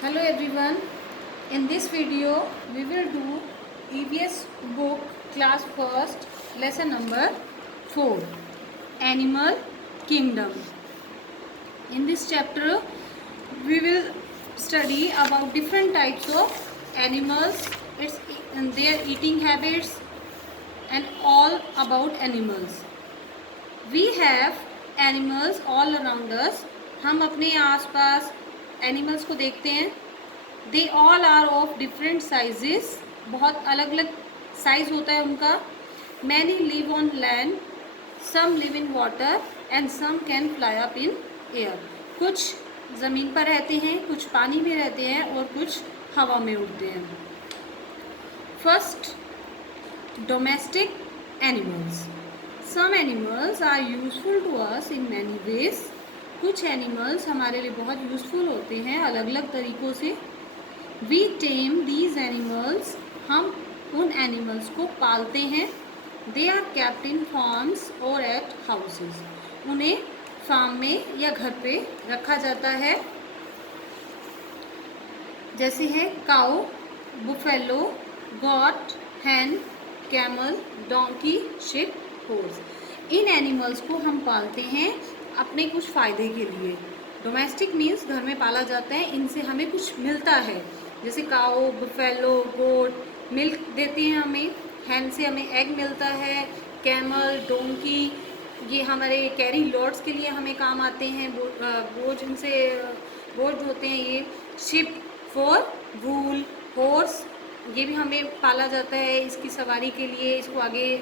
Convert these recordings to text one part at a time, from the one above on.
Hello everyone. In this video we will do EVS book class first lesson number 4 Animal Kingdom. In this chapter we will study about different types of animals, their eating habits and all about animals. We have animals all around us. हम अपने आसपास animals को देखते हैं. They all are of different sizes. बहुत अलग अलग size होता है उनका. Many live on land, some live in water and some can fly up in air. कुछ ज़मीन पर रहते हैं, कुछ पानी में रहते हैं और कुछ हवा में उड़ते हैं. First, domestic animals. Some animals are useful to us in many ways. कुछ एनिमल्स हमारे लिए बहुत यूजफुल होते हैं अलग अलग तरीक़ों से. We tame these animals. हम उन एनिमल्स को पालते हैं. They are kept in farms और एट हाउसेस. उन्हें फार्म में या घर पे रखा जाता है. जैसे है cow, buffalo, goat, hen, camel, donkey, sheep, horse. इन एनिमल्स को हम पालते हैं अपने कुछ फ़ायदे के लिए. डोमेस्टिक मीन्स घर में पाला जाता है. इनसे हमें कुछ मिलता है. जैसे काऊ, बुफेलो, गोट मिल्क देती हैं हमें. हैन से हमें एग मिलता है. कैमल, डोंकी ये हमारे कैरी लॉड्स के लिए हमें काम आते हैं. बोझ इनसे बोझ होते हैं ये. Ship for wool. हॉर्स ये भी हमें पाला जाता है इसकी सवारी के लिए. इसको आगे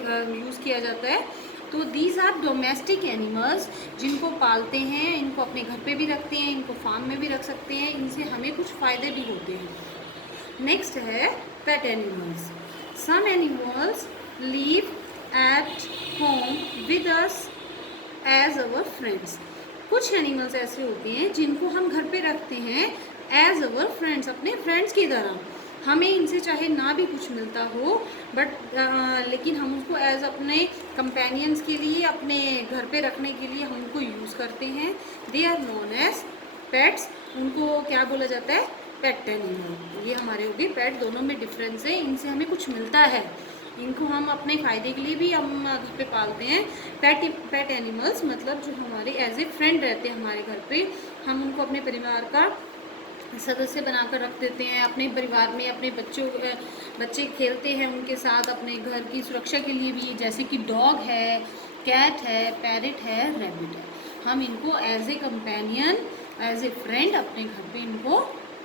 यूज़ किया जाता है. तो दीज आर डोमेस्टिक एनिमल्स जिनको पालते हैं. इनको अपने घर पे भी रखते हैं, इनको फार्म में भी रख सकते हैं. इनसे हमें कुछ फ़ायदे भी होते हैं. नेक्स्ट है pet animals. Some animals live at home with us as our friends. कुछ एनिमल्स ऐसे होते हैं जिनको हम घर पे रखते हैं एज अवर फ्रेंड्स, अपने फ्रेंड्स की तरह. हमें इनसे चाहे ना भी कुछ मिलता हो बट लेकिन हम उसको एज अपने कंपेनियंस के लिए, अपने घर पे रखने के लिए हम उनको यूज़ करते हैं. They are known as pets. उनको क्या बोला जाता है? Pet animal. ये हमारे हो गए पेट. दोनों में डिफरेंस है. इनसे हमें कुछ मिलता है. इनको हम अपने फ़ायदे के लिए भी हम घर पे पालते हैं. पेट एनिमल्स मतलब जो हमारे एज ए फ्रेंड रहते हैं हमारे घर पे. हम उनको अपने परिवार का सदस्य बनाकर रख देते हैं. अपने परिवार में अपने बच्चे खेलते हैं उनके साथ. अपने घर की सुरक्षा के लिए भी, जैसे कि डॉग है, कैट है, पैरट है, रैबिट है. हम इनको as a companion, as a friend अपने घर पे इनको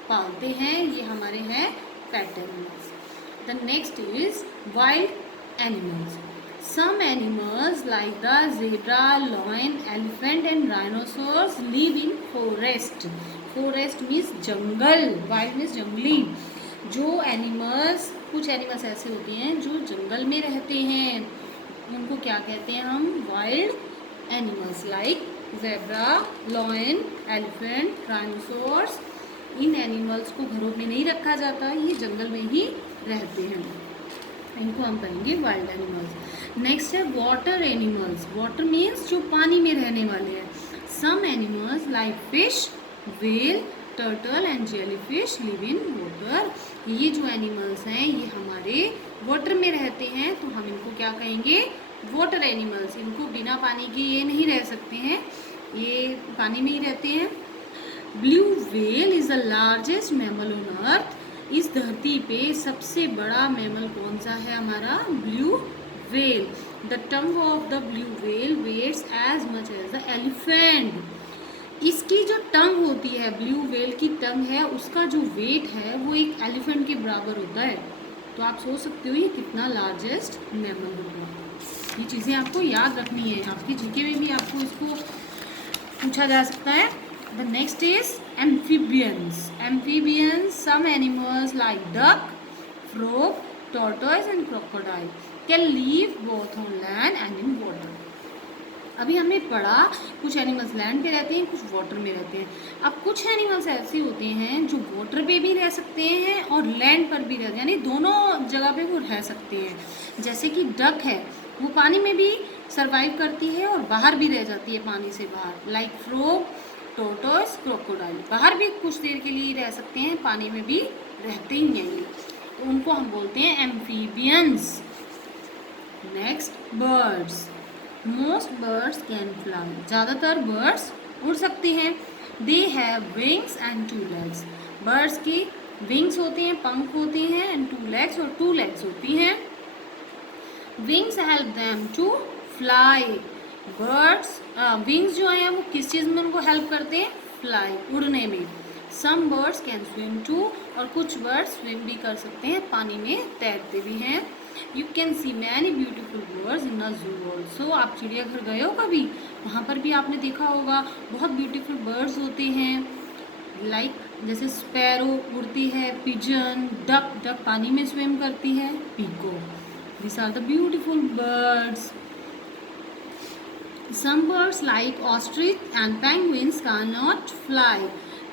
पालते हैं. ये हमारे हैं pet animals. The next is wild animals. Some animals like the zebra, lion, elephant and rhinoceros live in forest. Forest means jungle. Wild means जंगली. जो एनिमल्स, कुछ एनिमल्स ऐसे होते हैं जो जंगल में रहते हैं, उनको क्या कहते हैं हम? Wild animals. Like zebra, lion, elephant, rhinoceros. इन एनिमल्स को घरों में नहीं रखा जाता. ये जंगल में ही रहते हैं. इनको हम कहेंगे वाइल्ड एनिमल्स. नेक्स्ट है वाटर एनिमल्स. वाटर मीन्स जो पानी में रहने वाले हैं. Some animals like fish, whale, turtle and jellyfish live in water. ये जो एनिमल्स हैं ये हमारे वाटर में रहते हैं. तो हम इनको क्या कहेंगे? Water animals. इनको बिना पानी के ये नहीं रह सकते हैं. ये पानी में ही रहते हैं. Blue whale is the largest mammal on earth. इस धरती पे सबसे बड़ा मैमल कौन सा है? हमारा blue whale. The tongue of the blue whale weighs as much as the elephant. इसकी जो टंग होती है, ब्लू व्हेल की टंग है, उसका जो वेट है वो एक एलिफेंट के बराबर होता है. तो आप सोच सकते हो ये कितना लार्जेस्ट मैमल होगा. ये चीज़ें आपको याद रखनी है. आपकी जीके में भी आपको इसको पूछा जा सकता है. The next is amphibians. Amphibians, some animals like duck, frog, tortoise and crocodile can live both on land and in water. अभी हमने पढ़ा कुछ एनिमल्स लैंड पे रहते हैं, कुछ वाटर में रहते हैं. अब कुछ एनिमल्स ऐसे होते हैं जो वाटर पे भी रह सकते हैं और लैंड पर भी रहते हैं, यानी दोनों जगह पे वो रह सकते हैं. जैसे कि डक है, वो पानी में भी सर्वाइव करती है और बाहर भी रह जाती है पानी से बाहर. Like frog tortoise, crocodile. बाहर भी कुछ देर के लिए रह सकते हैं, पानी में भी रहते ही हैं ये, तो उनको हम बोलते हैं amphibians. Next birds. Most birds can fly. ज़्यादातर बर्ड्स उड़ सकते हैं। They have wings and 2 legs। Birds की विंग्स होते हैं, पंख होते हैं, एंड 2 legs और 2 legs होती हैं। Wings help them to fly. Birds wings जो हैं वो किस चीज़ में उनको हेल्प करते हैं? फ्लाई, उड़ने में। Some birds can swim too. और कुछ बर्ड्स स्विम भी कर सकते हैं, पानी में तैरते भी हैं। You can see many beautiful birds in a zoo also. आप चिड़ियाघर गए हो कभी? वहाँ पर भी आपने देखा होगा बहुत ब्यूटीफुल बर्ड्स होते हैं, लाइक जैसे स्पैरो उड़ती है, पिजन, डक, डक पानी में स्विम करती है, peacock. These are the beautiful birds. Some birds like ostrich and penguins cannot fly.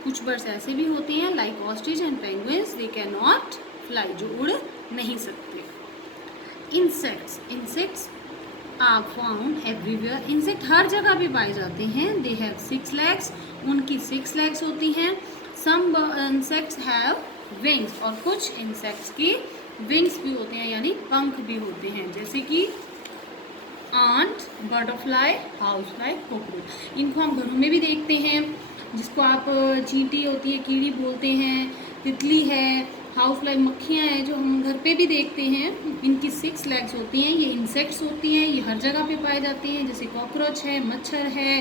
कुछ बर्ड्स ऐसे भी होते हैं like ostrich and penguins, they cannot fly, जो उड़ नहीं सकते। Insects are found everywhere. Insect हर जगह पे पाए जाते हैं। They have 6 legs. उनकी 6 legs होती हैं। Some insects have wings. और कुछ इंसेक्ट्स की विंग्स भी होते हैं, यानी पंख भी होते हैं, जैसे कि ant, butterfly, house fly, cockroach. इनको हम घरों में भी देखते हैं, जिसको आप चींटी होती है, कीड़ी बोलते हैं, तितली है, हाउस फ्लाई मक्खियाँ हैं, जो हम घर पे भी देखते हैं। इनकी 6 legs होती हैं। ये इंसेक्ट्स होती हैं, ये हर जगह पे पाए जाते हैं, जैसे कॉकरोच है, मच्छर है,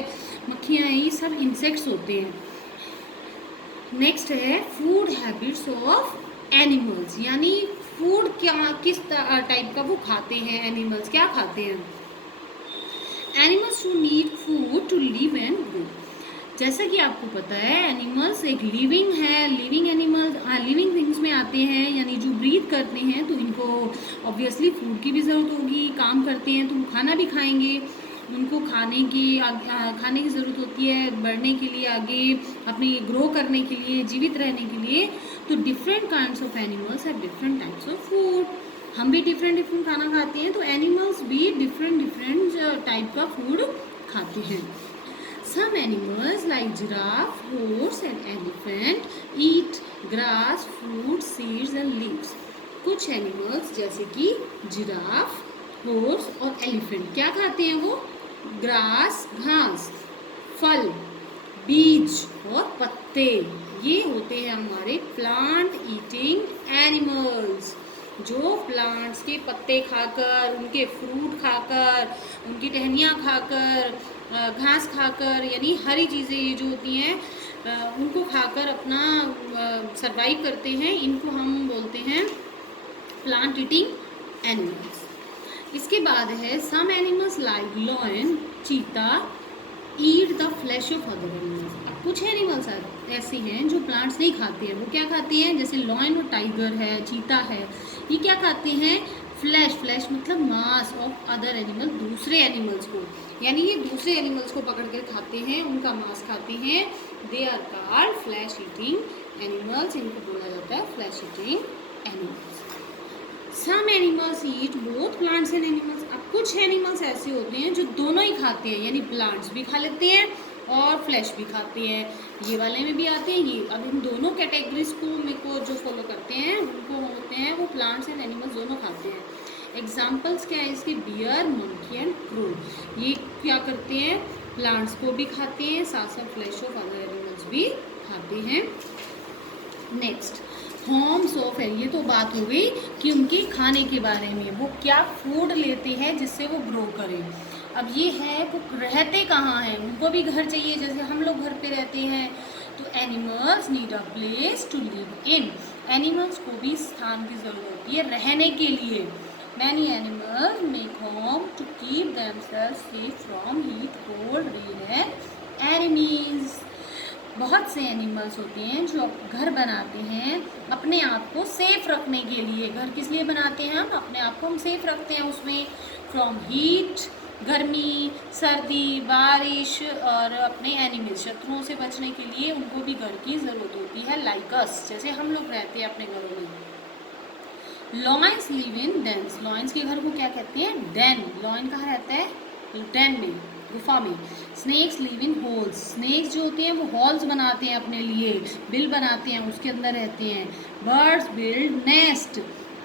मक्खियाँ हैं, ये सब इंसेक्ट्स होते हैं। नेक्स्ट है फूड हैबिट्स ऑफ एनिमल्स, यानी फूड क्या, किस टाइप का वो खाते हैं। एनिमल्स क्या खाते हैं? Animals too need food to live and grow. जैसा कि आपको पता है एनिमल्स एक लिविंग है, लिविंग एनिमल्स लिविंग थिंग्स में आते हैं, यानी जो ब्रीथ करते हैं, तो इनको ऑब्वियसली फूड की भी ज़रूरत होगी। काम करते हैं तो वो खाना भी खाएंगे, उनको खाने की ज़रूरत होती है बढ़ने के लिए, आगे अपनी ग्रो करने के लिए, जीवित रहने के लिए। तो different kinds of animals have different types of food. हम भी डिफरेंट खाना खाते हैं, तो एनिमल्स भी डिफरेंट टाइप का फूड खाते हैं। Some animals like giraffe, horse and elephant eat grass, fruit, seeds and leaves. कुछ एनिमल्स जैसे कि जिराफ, हॉर्स और एलिफेंट क्या खाते हैं? वो ग्रास, घास, फल, बीज और पत्ते, ये होते हैं हमारे प्लांट ईटिंग एनिमल्स, जो प्लांट्स के पत्ते खाकर, उनके फ्रूट खाकर, उनकी टहनियाँ खाकर, घास खाकर, यानी हरी चीज़ें ये जो होती हैं उनको खाकर अपना सरवाइव करते हैं। इनको हम बोलते हैं प्लांट ईटिंग एनिमल्स। इसके बाद है सम एनिमल्स लाइक लायन, चीता eat the flash of other animals. अब कुछ एनिमल्स ऐसे हैं जो प्लांट्स नहीं खाते हैं। वो क्या खाते हैं? जैसे लायन और टाइगर है, चीता है, ये क्या खाते हैं? फ्लैश मतलब मांस ऑफ अदर एनिमल, दूसरे एनिमल्स को, यानी ये दूसरे एनिमल्स को पकड़ कर खाते हैं, उनका मांस खाते हैं। They are called flesh eating animals, इनको बोला जाता है flesh eating animals. Some animals eat both plants and animals. अब कुछ एनिमल्स ऐसे होते हैं जो दोनों ही खाते हैं, यानी प्लांट्स भी खा लेते हैं और फ्लैश भी खाते हैं। ये वाले में भी आते हैं ये। अब इन दोनों कैटेगरीज को जो फॉलो करते हैं उनको होते हैं वो प्लांट्स एंड एनिमल्स दोनों खाते हैं। एग्जाम्पल्स क्या है इसके? Bear, monkey and crow. ये क्या करते हैं? प्लांट्स को भी खाते हैं, साथ साथ फ्लैश ऑफ अदर एनिमल्स भी खाते हैं। नेक्स्ट होम्स ऑफ है, ये तो बात हो गई कि उनके खाने के बारे में, वो क्या फूड लेते हैं जिससे वो ग्रो करें। अब ये है वो रहते कहाँ हैं, उनको भी घर चाहिए, जैसे हम लोग घर पे रहते हैं। तो animals need a place to live in. Animals को भी स्थान की ज़रूरत होती है रहने के लिए। Many animals make home to keep themselves safe from heat, cold, rain and enemies. बहुत से एनिमल्स होते हैं जो घर बनाते हैं अपने आप को सेफ रखने के लिए। घर किस लिए बनाते हैं? हम अपने आप को हम सेफ रखते हैं उसमें, फ्रॉम हीट, गर्मी, सर्दी, बारिश, और अपने एनिमल्स शत्रुओं से बचने के लिए उनको भी घर की ज़रूरत होती है, लाइक अस, जैसे हम लोग रहते हैं अपने घरों में। Lions live in dens. Lions के घर को क्या कहते हैं? डेन। लॉयन कहाँ रहता है? डेन में। गुफा में। Snakes live in holes, snakes जो होते हैं वो हॉल्स बनाते हैं अपने लिए, बिल बनाते हैं, उसके अंदर रहते हैं। बर्ड्स बिल्ड नेस्ट,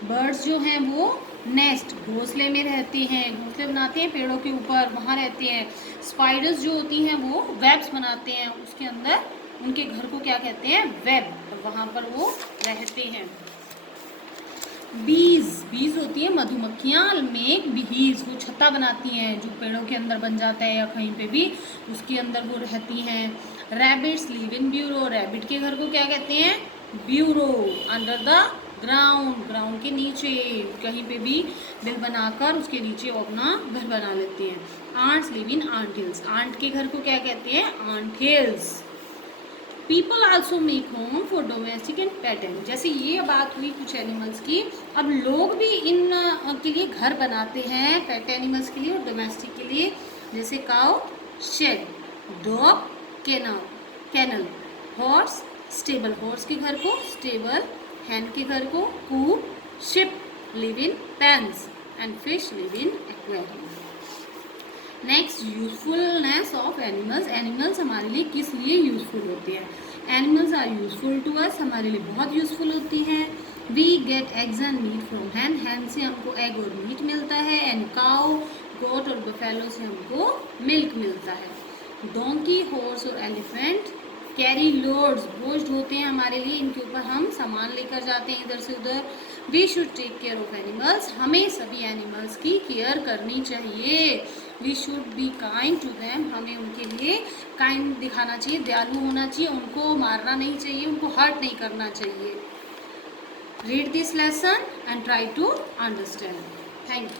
बर्ड्स जो हैं वो नेस्ट घोंसले में रहते हैं, घोंसले बनाते हैं पेड़ों के ऊपर, वहाँ रहते हैं। स्पाइडर्स जो होती हैं वो वेब्स बनाते हैं, उसके अंदर उनके घर को क्या कहते हैं, वेब, और वहाँ पर वो रहते हैं। बीज, बीज होती है मधुमक्खियाँ, मेक बीज, वो छत्ता बनाती हैं जो पेड़ों के अंदर बन जाता है या कहीं पे भी, उसके अंदर वो रहती हैं। Rabbits live in bureau, rabbit के घर को क्या कहते हैं, bureau. Under the ground, ground के नीचे कहीं पे भी बिल बनाकर उसके नीचे वो अपना घर बना लेते हैं। Ants live in ant hills, ant के घर को क्या कहते हैं, ant hills. People also make home for domestic and pet animal, जैसे ये बात हुई कुछ एनिमल्स की, अब लोग भी इन के लिए घर बनाते हैं, पेट एनिमल्स के लिए और डोमेस्टिक के लिए। जैसे cow shed, dog kennel, kennel, horse stable, horse के घर को स्टेबल, हैन के घर को coop, sheep live in pens and fish live in aquarium. Next, usefulness of animals, animals हमारे लिए किस लिए यूजफुल होते हैं। Animals are useful to us, हमारे लिए बहुत यूजफुल होती हैं। We get eggs and meat from hen, hen से हमको एग और मीट मिलता है। एंड काउ, गोट और बफेलो से हमको मिल्क मिलता है। डोंकी, हॉर्स और एलिफेंट कैरी लोड्स, बोझ होते हैं हमारे लिए, इनके ऊपर हम सामान लेकर जाते हैं इधर से उधर। We should take care of animals, हमें सभी एनिमल्स की केयर करनी चाहिए। We should be kind to them, हमें उनके लिए काइंड दिखाना चाहिए, दयालु होना चाहिए, उनको मारना नहीं चाहिए, उनको हर्ट नहीं करना चाहिए। Read this lesson and try to understand. Thank you.